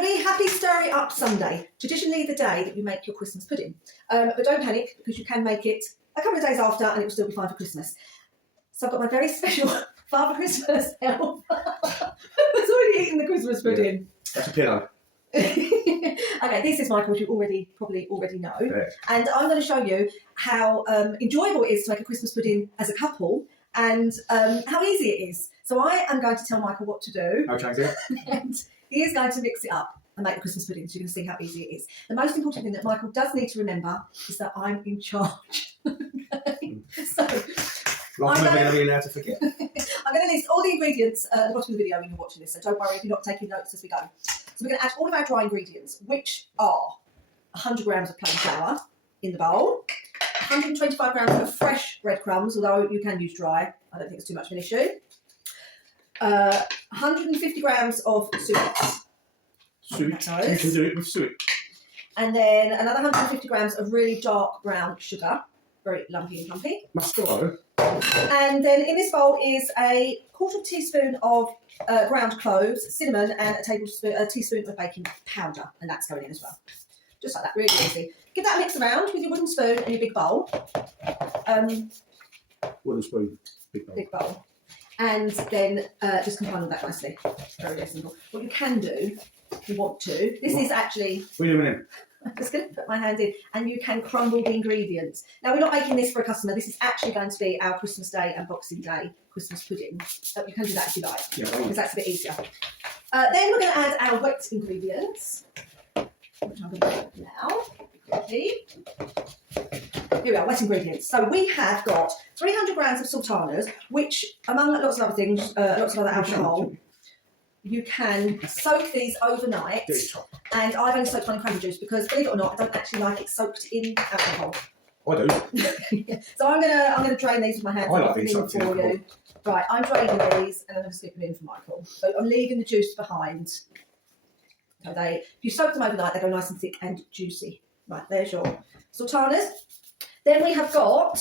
everybody, happy Stir It Up Sunday. Traditionally the day that you make your Christmas pudding. But don't panic, because you can make it a couple of days after and it will still be fine for Christmas. So I've got my very special Father Christmas elf who's already eaten the Christmas pudding. Yeah. That's a pillow. Okay, this is Michael, which you probably already know. Yeah. And I'm going to show you how enjoyable it is to make a Christmas pudding as a couple and how easy it is. So I am going to tell Michael what to do. Okay, and he is going to mix it up and make the Christmas pudding, so you're going to see how easy it is. The most important thing that Michael does need to remember is that I'm in charge. Okay? So I'm going to be allowed to forget. I'm going to list all the ingredients at the bottom of the video when you're watching this, so don't worry if you're not taking notes as we go. So we're going to add all of our dry ingredients, which are 100 grams of plain flour in the bowl, 125 grams of fresh breadcrumbs, although you can use dry. I don't think it's too much of an issue. 150 grams of suet. Suet. You can do it with suet. And then another 150 grams of really dark brown sugar, very lumpy and clumpy. Mascaro. And then in this bowl is a quarter teaspoon of ground cloves, cinnamon, and a teaspoon of baking powder, and that's going in as well. Just like that, really easy. Give that a mix around with your wooden spoon and your big bowl. Wooden spoon, big bowl. Big bowl. And then just combine all that nicely. Very, very simple. What you can do, if you want to, this is actually... Wait a minute. I'm just going to put my hand in, and you can crumble the ingredients. Now, we're not making this for a customer. This is actually going to be our Christmas Day and Boxing Day Christmas pudding. So you can do that if you like, because that's a bit easier. Then we're going to add our wet ingredients, which I'm going to do now. Quickly. Here we are, wet ingredients. So we have got 300 grams of sultanas, which, among lots of other things, lots of other alcohol, you can soak these overnight. And I've only soaked one in cranberry juice because, believe it or not, I don't actually like it soaked in alcohol. I do. So I'm gonna drain these with my hands. I like these soaked in alcohol. Right, I'm draining these and I'm going to slip them in for Michael. So I'm leaving the juice behind. So if you soak them overnight, they go nice and thick and juicy. Right, there's your sultanas. Then we have got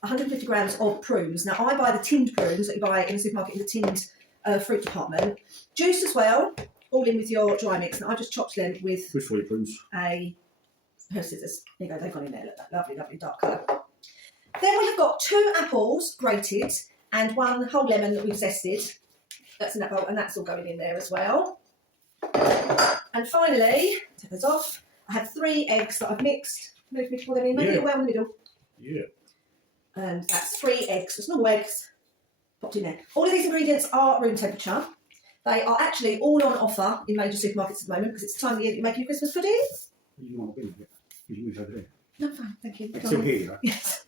150 grams of prunes. Now, I buy the tinned prunes that you buy in the supermarket in the tinned fruit department. Juice as well, all in with your dry mix. And I just chopped them with prunes. A pair of scissors. There you go, they've gone in there. Look, that lovely, lovely dark colour. Then we have got 2 apples grated and 1 whole lemon that we've zested. That's in that bowl, and that's all going in there as well. And finally, take those off. I have 3 eggs that I've mixed. Move me for them in, make it well in the middle. Yeah. And that's 3 eggs, just normal eggs, popped in there. All of these ingredients are room temperature. They are actually all on offer in major supermarkets at the moment because it's the time of the year that you're making your Christmas pudding. You might be a bit. You move over there. No, fine, thank you. It's still here, though. Yes.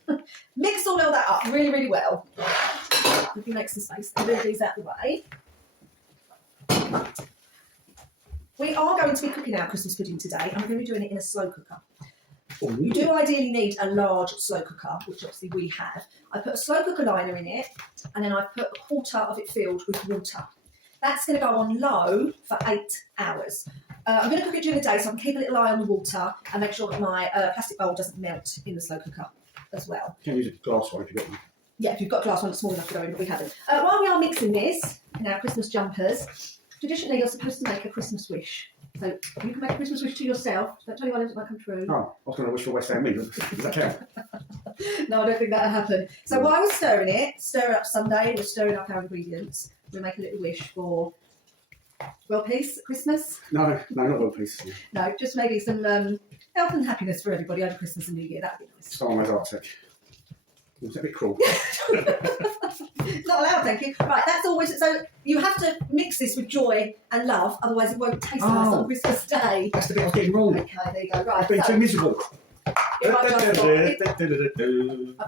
Mix all of that up really, really well. If you make some space, I'll move these out of the way. We are going to be cooking our Christmas pudding today, and we're going to be doing it in a slow cooker. Ooh. You do ideally need a large slow cooker, which obviously we have. I put a slow cooker liner in it, and then I've put a quarter of it filled with water. That's going to go on low for 8 hours. I'm going to cook it during the day, so I can keep a little eye on the water and make sure that my plastic bowl doesn't melt in the slow cooker as well. You can use a glass one if you've got one. Yeah, if you've got a glass one that's small enough to go in, but we haven't. While we are mixing this in our Christmas jumpers, traditionally you're supposed to make a Christmas wish. So you can make a Christmas wish to yourself. Don't tell anyone else it might come true. Oh, I was going to wish for West Ham Midland. Does that count? No, I don't think that'll happen. So while we're stirring it, stir it up Sunday, we're stirring up our ingredients. We'll make a little wish for world peace at Christmas. No, not world peace. No, just maybe some health and happiness for everybody over Christmas and New Year. That'd be nice. Starman's Arctic. It's a bit cruel. Not allowed, thank you. Right, that's always... So you have to mix this with joy and love, otherwise it won't taste nice on Christmas Day. That's the bit I was getting wrong. Okay, there you go. Right, I've been too miserable. I've got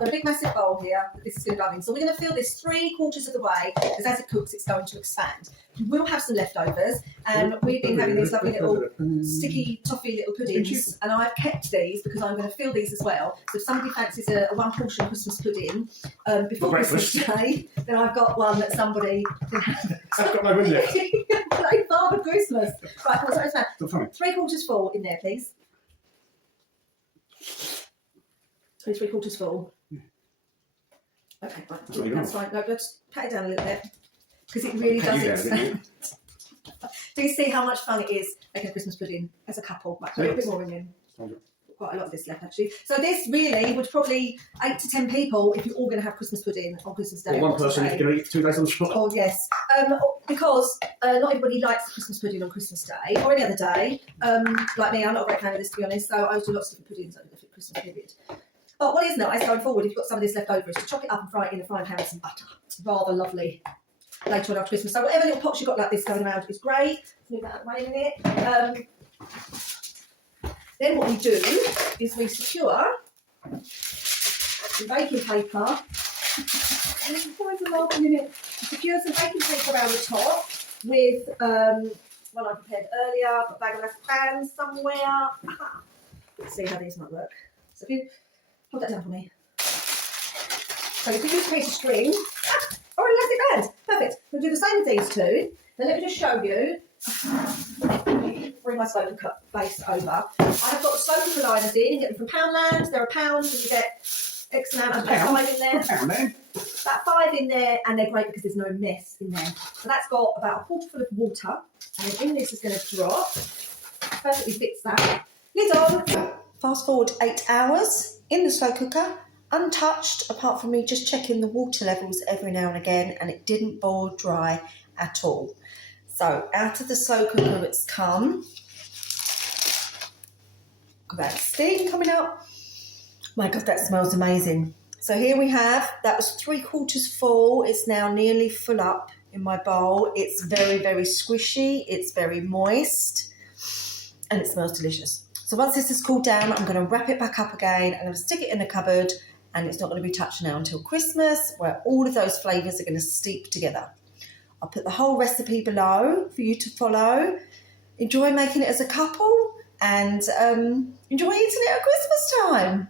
a big massive bowl here that this is going to go in. So we're going to fill this 3/4 of the way, because as it cooks, it's going to expand. We will have some leftovers, and we've been having these lovely little sticky, toffee little puddings, and I've kept these because I'm going to fill these as well. So if somebody fancies a 1-portion Christmas pudding before Christmas Day, then I've got one that somebody can have. I've got my room left. Play Father Christmas. Right, come on, sorry, 3/4 full in there, please. 3/4 full. Okay, right. That's fine. No, let's pat it down a little bit because it really does expand. Do you see how much fun it is making a Christmas pudding as a couple? Might put a bit more in. Quite a lot of this left actually. So this really would probably 8 to 10 people if you're all going to have Christmas pudding on Christmas Day. Or one person is going to eat for 2 days on the trot. Oh yes, because not everybody likes Christmas pudding on Christmas Day or any other day. Like me, I'm not a great fan of this to be honest. So I always do lots of different puddings over the Christmas period. But what is nice going forward, if you've got some of this left over, is to chop it up and fry it in a frying pan with some butter. It's rather lovely later on after Christmas. So whatever little pots you've got like this going around is great. Move that away in a minute. Then what we do is we secure some baking paper. Secure some baking paper around the top with one I prepared earlier. Got a bag of left pans somewhere. Aha. Let's see how these might work. So if you hold that down for me. So you can use a piece of string or an elastic band. Perfect. We'll do the same with these two. Then let me just show you. Bring my slow cooker base over. I have got slow cooker liners in. You can get them from Poundland. There are pounds and you get X amount of 5 in there. About 5 in there, and they're great because there's no mess in there. So that's got about a quarter full of water, and then in this is going to drop. Perfectly fits that. Lid on. Fast forward 8 hours in the slow cooker, untouched, apart from me just checking the water levels every now and again, and it didn't boil dry at all. So out of the slow cooker it's come. Got that steam coming up. My God, that smells amazing. So here we have, that was 3/4 full. It's now nearly full up in my bowl. It's very, very squishy. It's very moist and it smells delicious. So once this has cooled down, I'm going to wrap it back up again. I'm going to stick it in the cupboard and it's not going to be touched now until Christmas, where all of those flavours are going to steep together. I'll put the whole recipe below for you to follow. Enjoy making it as a couple and enjoy eating it at Christmas time.